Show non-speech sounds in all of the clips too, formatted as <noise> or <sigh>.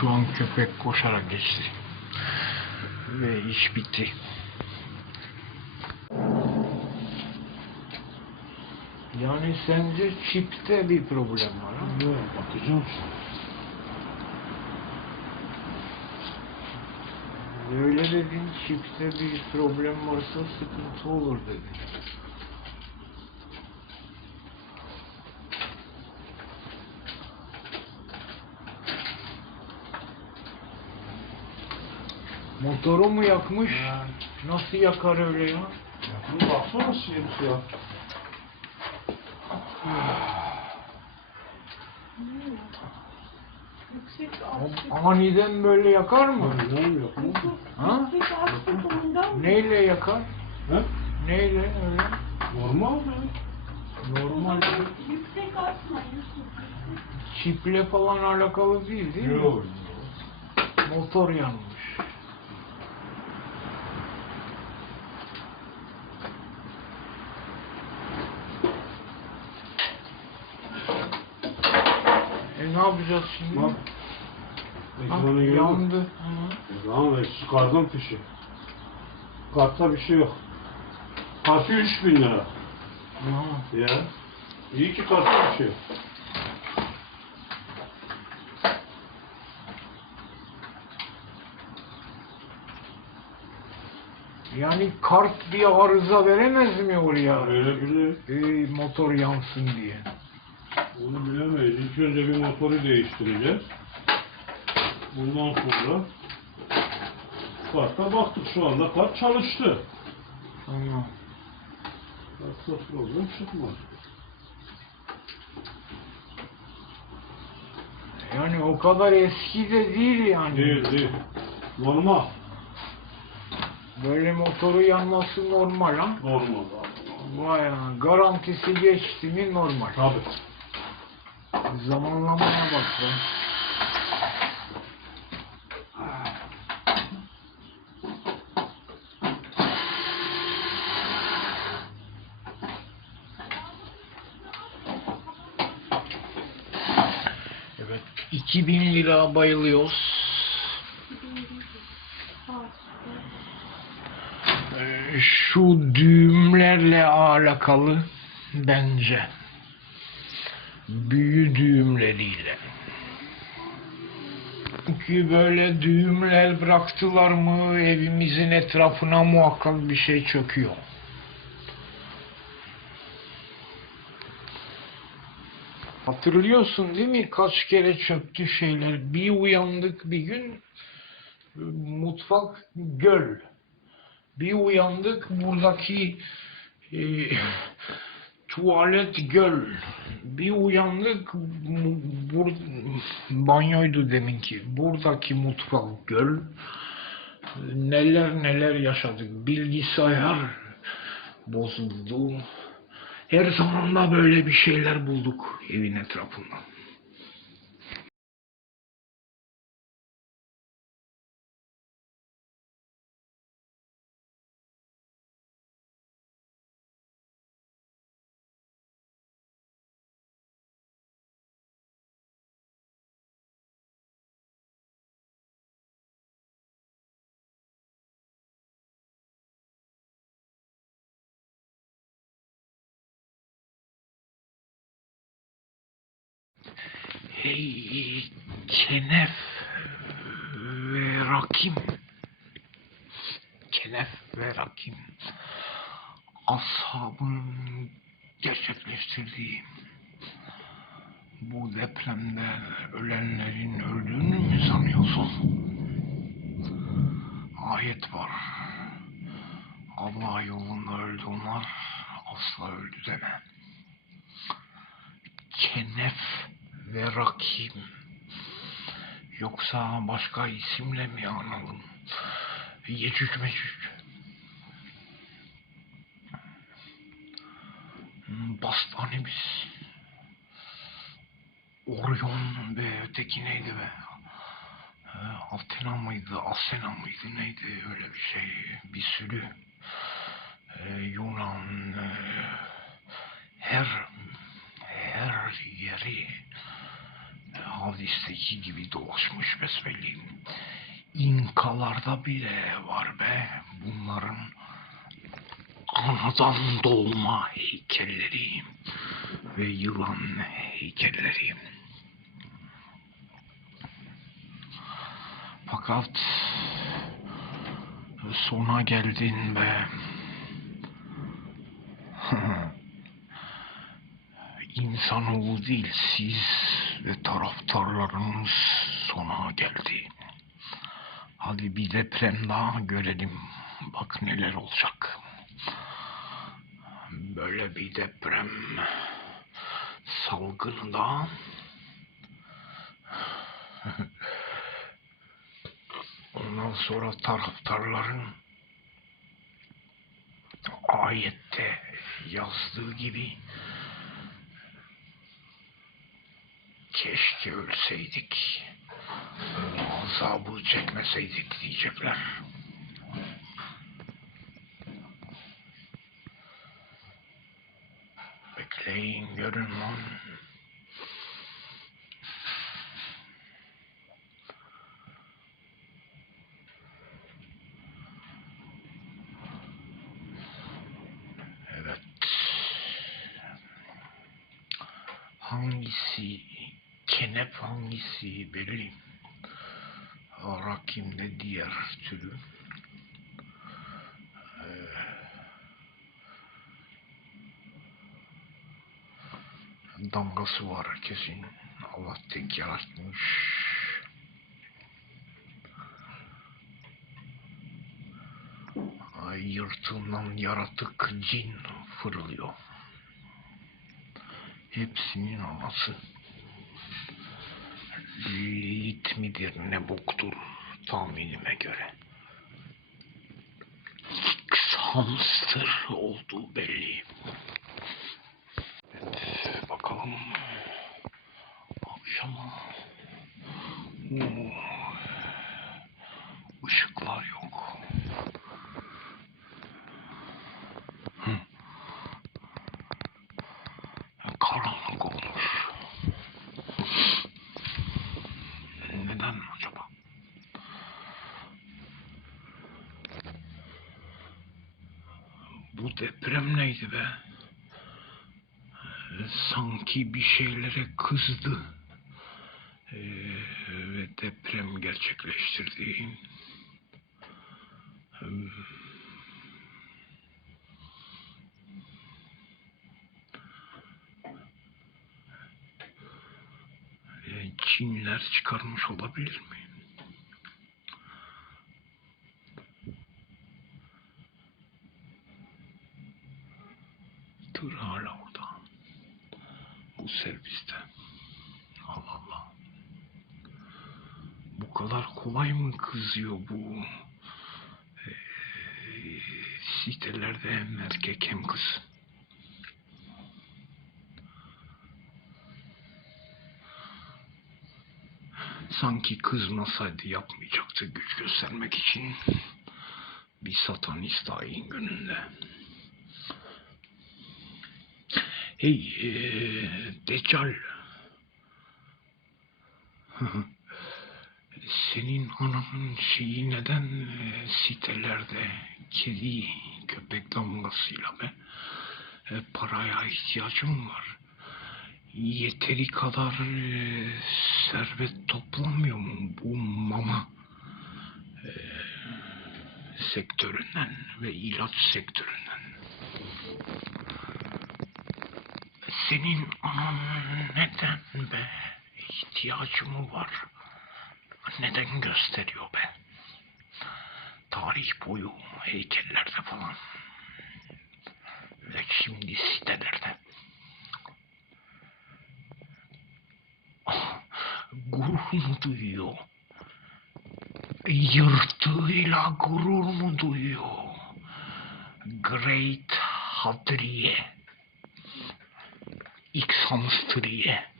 Şu an köpek koşarak geçti. Ve iş bitti. Yani sence çipte bir problem var ha? Yok, bakacağım. Öyle dedin, çipte bir problem varsa sıkıntı olur dedin. Motoru mu yakmış? Ya, Nasıl yakar öyle ya? yakın baksana simsiyah. Yüksek ağaç Aniden böyle yakar mı? Yok mu? Ha? Neyle yakar? He? Neyle öyle? Normal mi? Normal. Yüksek Yusuf. Çiple falan alakalı değil değil mi? Yok. Motor yanmış. E ne yapacağız şimdi? Bak. Ekranı görüyor musun? yandı. Hı. Tamam ben çıkardım fişi. Kartta bir şey yok. Kartı 3000 lira. Ha. Ya. İyi ki kartta bir şey yok. Yani kart bir arıza veremez mi oraya? Öyle bile E, motor yansın diye. Onu bilemeyiz. İlk önce bir motoru değiştireceğiz. Bundan sonra karta baktık şu anda kart çalıştı. Tamam. Kartta problem çıkmadı. Yani o kadar eski de değil yani. Değil değil. Normal. Böyle motoru yanması normal ha. Normal. Vay ana, garantisi geçti mi normal. Tabii. Zamanlamaya bak lan. Evet, 2000 lira bayılıyoruz. Ee, Şu düğümlerle alakalı bence büyü düğümleriyle. Çünkü böyle düğümler bıraktılar mı evimizin etrafına muhakkak bir şey çöküyor. Hatırlıyorsun değil mi? Kaç kere çöktü şeyler. Bir uyandık bir gün mutfak göl. Bir uyandık buradaki e, tuvalet göl. Bir uyandık bur, banyoydu deminki. Buradaki mutfak göl. Neler neler yaşadık. Bilgisayar bozuldu. Her zaman da böyle bir şeyler bulduk evin etrafında. Kenef ve Rakim. Kenef ve Rakim. Ashabın gerçekleştirdiği bu depremde ölenlerin öldüğünü mü sanıyorsun? Ayet var. Allah yolunda öldü onlar, asla öldü deme. Kenef ve Rakim. Yoksa başka isimle mi analım? Yecüc mecüc. Bastanemiz. Orion ve öteki neydi be? Ee, Athena mıydı, Asena mıydı neydi öyle bir şey. Bir sürü e, Yunan e, her her yeri hadisteki gibi dolaşmış besbelli. İnkalarda bile var be bunların anadan doğma heykelleri ve yılan heykelleri. Fakat sona geldin be. <laughs> İnsanoğlu değil siz ve taraftarlarınız sona geldi. Hadi bir deprem daha görelim. Bak neler olacak. Böyle bir deprem salgını da ondan sonra taraftarların ayette yazdığı gibi keşke ölseydik azabı çekmeseydik diyecekler. Bekleyin görün lan. Hangisi kenep hangisi belli. Rakimde diğer türü. Ee, damgası var kesin. Allah tek yaratmış. Ay yırtığından yaratık cin fırlıyor. Hepsinin anası. Midir ne boktur tahminime göre. Hamster olduğu belli. Evet, bakalım. Akşama. Oo. Işıklar yok. Hı. Karanlık olmuş. Neden acaba? Bu deprem neydi be? Sanki bir şeylere kızdı. Ee, ve deprem gerçekleştirdi. Ee, Çinler çıkarmış olabilir mi? Dur hala orada. Bu serviste. Allah Allah. Bu kadar kolay mı kızıyor bu e, sitelerde hem erkek hem kız? Sanki kızmasaydı yapmayacaktı güç göstermek için bir satanist hain gününde. Hey, ee, Deccal. Senin ananın şeyi neden e, sitelerde kedi köpek damgasıyla be? E, paraya ihtiyacım var. Yeteri kadar e, servet toplamıyor mu bu mama sektöründen ve ilaç sektöründen? Senin anan neden be ihtiyacı var? Neden gösteriyor be? Tarih boyu heykellerde falan ve şimdi sitelerde. Ah, Gurur mu duyuyor? Yırtığıyla gurur mu duyuyor? Great Hadriye. X hamstriye.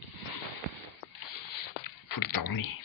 Fırtani.